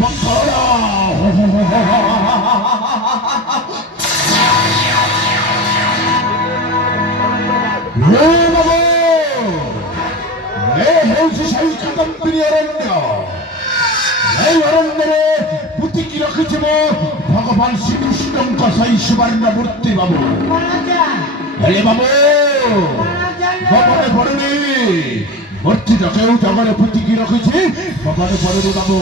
ପଙ୍କଳ ହେଉଛି ସେହି କାଦମ୍ବିନୀ ଅରଣ୍ୟ। এই অরণ্যে পুতিকি রখিছিব ভগবান শ্রীকৃষ্ণଙ୍କ সেই সুবর্ণ মূর্তি বাবু। হেলে বাবু মনে পড়ুনি মূর্তিটা কেউ জগলে পুতিকি রখিছি মনে পড়ুনি বাবু।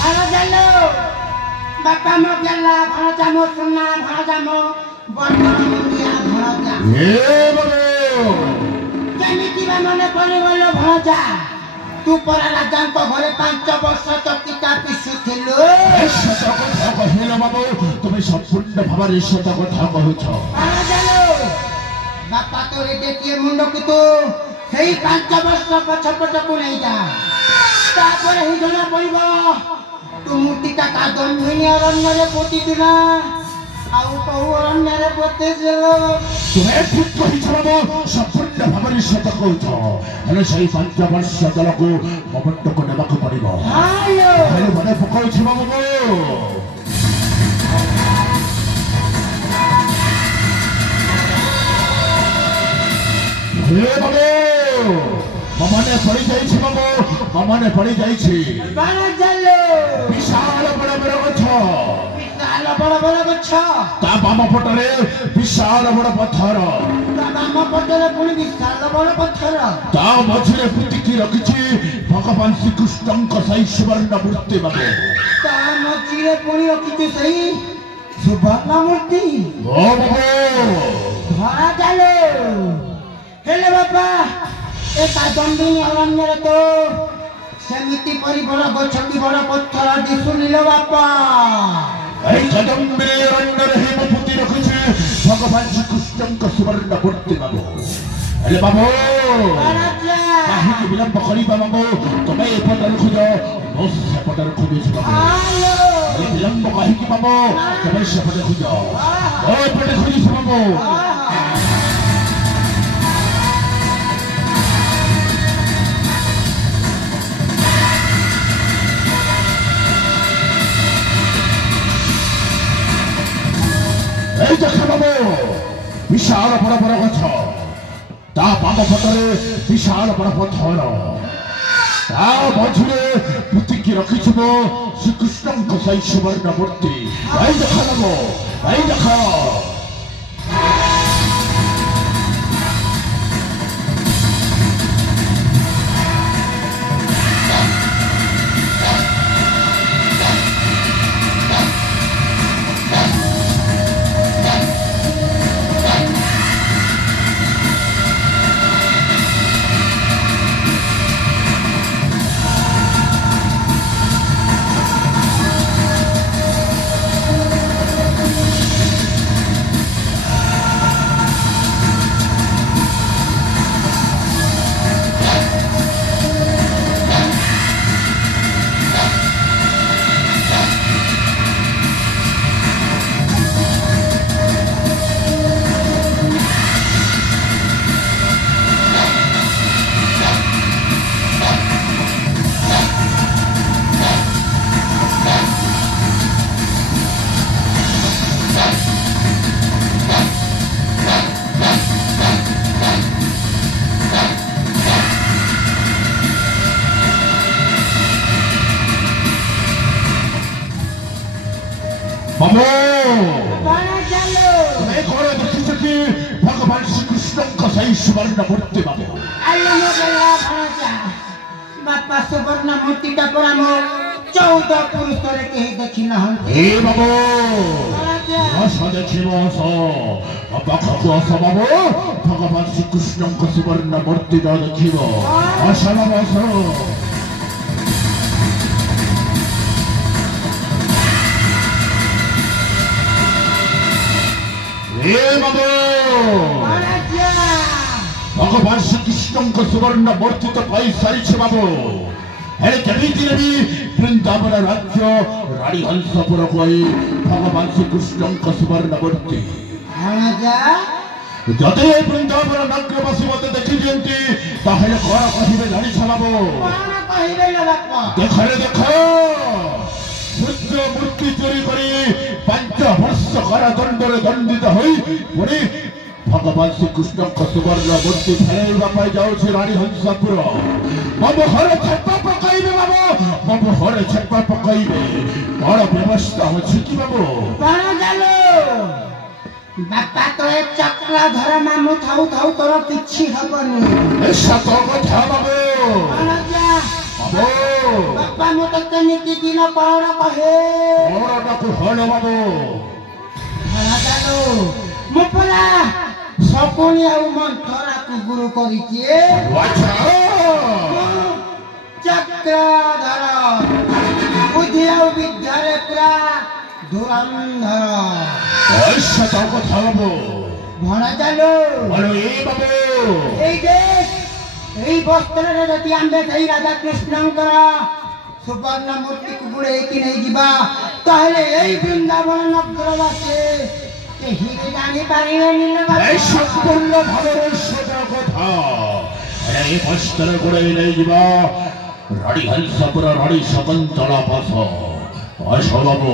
ভালো জানো বাপা মো গেলা ভালো জামো সোনা ভালো জামো বর্তমান মুন্ডিয়া ভালো যা হে বাবু কেমিতি মনে পড়ে গেল ভালো যা তু পরা রাজাଙ୍କ ঘরে 5 ବର୍ଷ ଚକିଟା ପିସୁଥିଲୁ। ସତ କଥା କହିଲ ବାବୁ ତୁମେ ସମ୍ପୂର୍ଣ୍ଣ ଭାବରେ ସତ କଥା କହୁଛ। ଭାলো ଜାনো ବାପା ତୋରେ ଦେଖିଏ ମୁଣ୍ଡକୁ ତୁ ସେଇ 5 ବର୍ଷ ପଛପଟକୁ ନେଇଯା ତାପରେ ହିଁ ଜଣା ପଡ଼ିବ ତୁ ମୂର୍ତ୍ତିଟା କାଦମ୍ବିନୀ ଅରଣ୍ୟରେ ପୋତିଛୁ ନା ଆଉ କୋଉ ଅରଣ୍ୟରେ ପୋତିଥିଲୁ। ତୁମେ ଠିକ କହିଛ ବାବୁ ସମ୍ପୂର୍ଣ୍ଣ ଭାବରେ ସତ କହୁଛ। ହେଲେ ସେଇ 5 ବର୍ଷ ଜଳକୁ ମୋ ମୁଣ୍ଡକୁ ନେବାକୁ ପଡ଼ିବ। ହେଲେ ମନେ ପକାଉଛି ବାବୁ ହେ ବାବୁ ମନେ ପଡ଼ିଯାଇଛି ବାବୁ ମନେ ପଡ଼ିଯାଇଛି। ବିଶାଳ ବଡ଼ ବଡ଼ ଗଛ ବଡ଼ ବଡ଼ ଗଛ ତା ବାମ ପଟରେ ବିଶାଳ ବଡ଼ ପଥର ତା ବାମ ପଟରେ ପୁଣି ବିଶାଳ ବଡ଼ ପଥର ତା ମଝିରେ ପୁତିକି ରଖିଛି ଭଗବାନ ଶ୍ରୀକୃଷ୍ଣଙ୍କ ସେଇ ସୁବର୍ଣ୍ଣ ମୂର୍ତ୍ତି ବାବୁ। ତା ମଝିରେ ପୁଣି ରଖିଛି ସେଇ ସୁବର୍ଣ୍ଣ ମୂର୍ତ୍ତି। ଧରା ଚାଲେ ହେଲେ ବାପା ଏ କାଦମ୍ବିନୀ ଅରଣ୍ୟରେ ତ ସେମିତି ପରି ବଡ଼ ଗଛ କି ବଡ଼ ପଥର ଦିଶୁନିଲ ବାପା। এই কাদম্বিনী অরণ্যরে হে পুতি রখিছে ভগবান শ্রীকৃষ্ণଙ୍କ সুবর্ণ মূর্তি বাবু। হেলে বাবু কাহিকি বিলম্ব করিবা বাবু তুমি এপটরে খুঁজ ମୁଁ ସେପଟରେ ଖୋଜୁଛି ବାବୁ। ହେଲେ ବିଳମ୍ବ କାହିଁକି ବାବୁ ତମେ ସେପଟେ ଖୋଜ ଏପଟେ ଖୋଜୁଛି ବାବୁ। এই দেখে বাবু বিশাল বড় বড় গছ তা বাম পটরে বিশাল বড় পথর তা মঝিরে পুতিকি রখিছিব শ্রীকৃষ্ণଙ୍କ সেই সুবর্ণ মূর্তি। এই দেখ বাবু এই দেখ ବାବୁ ତୁମେ କଣ ଦେଖିଛ କି ଭଗବାନ ଶ୍ରୀକୃଷ୍ଣଙ୍କ ସେଇ ସୁବର୍ଣ୍ଣ ମୂର୍ତ୍ତି ବାବୁ। ବାପା ସୁବର୍ଣ୍ଣ ମୂର୍ତ୍ତିଟା ପରା ମୋ 14 ପୁରୁଷରେ କେହି ଦେଖି ନାହାନ୍ତି। ଏ ବାବୁ ଆସ ଦେଖିବ ଆସ ପାଖକୁ ଆସ ବାବୁ ଭଗବାନ ଶ୍ରୀକୃଷ୍ଣଙ୍କ ସୁବର୍ଣ୍ଣ ମୂର୍ତ୍ତିଟା ଦେଖିବ ଆସ ବାବୁ ଆସ। भगवान श्रीकृष्ण सुवर्ण मूर्ति तो पाई सारी बाबू हेले केमिति भी वृंदावन राज्य रानी हंसपुर को भगवान श्रीकृष्ण सुवर्ण मूर्ति जदि वृंदावन नगरवासी मत देखी दिखती कौन कहे जानी बाबू देख देख କାରାଦଣ୍ଡରେ ଦଣ୍ଡିତ ହୋଇ ପୁଣି ଭଗବାନ ଶ୍ରୀକୃଷ୍ଣଙ୍କ ସୁବର୍ଣ୍ଣ ମୂର୍ତ୍ତି ଫେରାଇବା ପାଇଁ ଯାଉଛି ରାଣୀ ହଂସପୁର। ମୋ ମୁହଁରେ ଛେପ ପକାଇବେ ବାବୁ, ମୋ ମୁହଁରେ ଛେପ ପକାଇବେ। କଣ ବ୍ୟବସ୍ଥା ଅଛି କି ବାବୁ? ବାପା ତ ଏ ଚକ୍ରଧର ମାମୁଁ ଥାଉ ଥାଉ ତୋର କିଛି ହବନି। ସତ କଥା ବାବୁ। ବାପା ମୁଁ ତତେ ନିତିଦିନ କଣ କହେ? କଣଟାକୁ ହଳ ବାବୁ? ମୁଁ ପରା ଶକୁନି ଆଉ ମନ୍ଥରାକୁ ଗୁରୁ କରିଛି। ଚକ୍ରଧର ବୁଦ୍ଧି ଆଉ ବିଦ୍ୟାରେ ପୁରା ଧୁରନ୍ଧର। ସତ କଥା ବାବୁ। ଭଣା ଚାଲୁ ଏଇ ବସ୍ତ୍ରରେ ଯଦି ଆମେ ସେଇ ରାଧା କୃଷ୍ଣଙ୍କର ସୁବର୍ଣ୍ଣ ମୂର୍ତ୍ତିକୁ ବୁଡ଼େଇକି ନେଇଯିବା ତାହେଲେ ଏଇ ବୃନ୍ଦାବନ ନଗରବାସୀ କେହି ଜାଣିପାରିବେନି। ସମ୍ପୂର୍ଣ୍ଣ ଭାବରେ ସତ କଥା। ଏଇ ବସ୍ତ୍ର ବୁଡ଼େଇ ନେଇଯିବା ରାଣୀ ହଂସପୁର ରାଣୀ ଶକୁନ୍ତଳା ପାଶ। ଆସ ବାବୁ।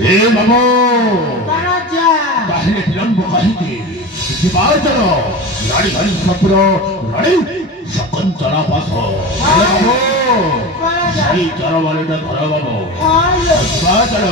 ଏ ବାବୁ ବାহিরে বিলম্ব কাহিনী ଯିବା ଚଳ ରାଣୀ ହଂସପୁର ରାଣୀ ଶକୁନ୍ତଳା ପାଶ। ସେଇ ଚରବାଳିଟା ଧର ବାବୁ। ଚଳ